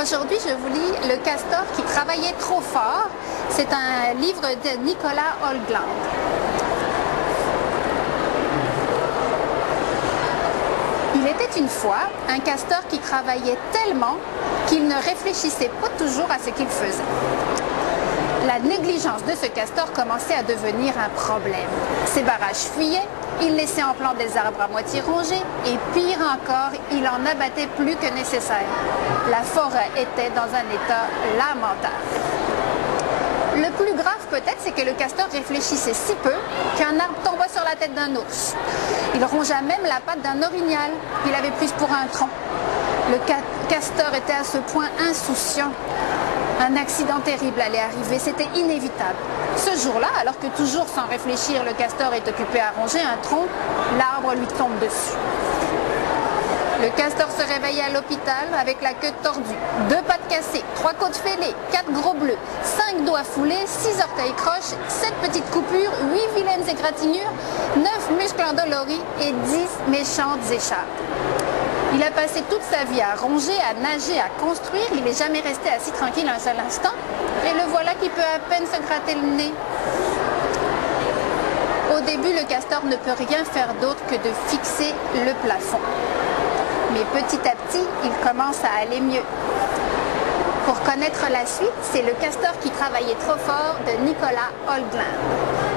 Aujourd'hui, je vous lis Le castor qui travaillait trop fort. C'est un livre de Nicolas Holgland. Il était une fois un castor qui travaillait tellement qu'il ne réfléchissait pas toujours à ce qu'il faisait. La négligence de ce castor commençait à devenir un problème. Ses barrages fuyaient, il laissait en plan des arbres à moitié rongés et pire encore, il en abattait plus que nécessaire. La forêt était dans un état lamentable. Le plus grave peut-être, c'est que le castor réfléchissait si peu qu'un arbre tomba sur la tête d'un ours. Il rongea même la patte d'un orignal qu'il avait prise pour un tronc. Le castor était à ce point insouciant. Un accident terrible allait arriver, c'était inévitable. Ce jour-là, alors que toujours sans réfléchir, le castor est occupé à ronger un tronc, l'arbre lui tombe dessus. Le castor se réveille à l'hôpital avec la queue tordue, 2 pattes cassées, 3 côtes fêlées, 4 gros bleus, 5 doigts foulés, 6 orteils croches, 7 petites coupures, 8 vilaines égratignures, 9 muscles endoloris et 10 méchantes écharpes. Il a passé toute sa vie à ronger, à nager, à construire. Il n'est jamais resté assis tranquille un seul instant. Et le voilà qui peut à peine se gratter le nez. Au début, le castor ne peut rien faire d'autre que de fixer le plafond. Mais petit à petit, il commence à aller mieux. Pour connaître la suite, c'est Le castor qui travaillait trop fort de Nicolas Holgland.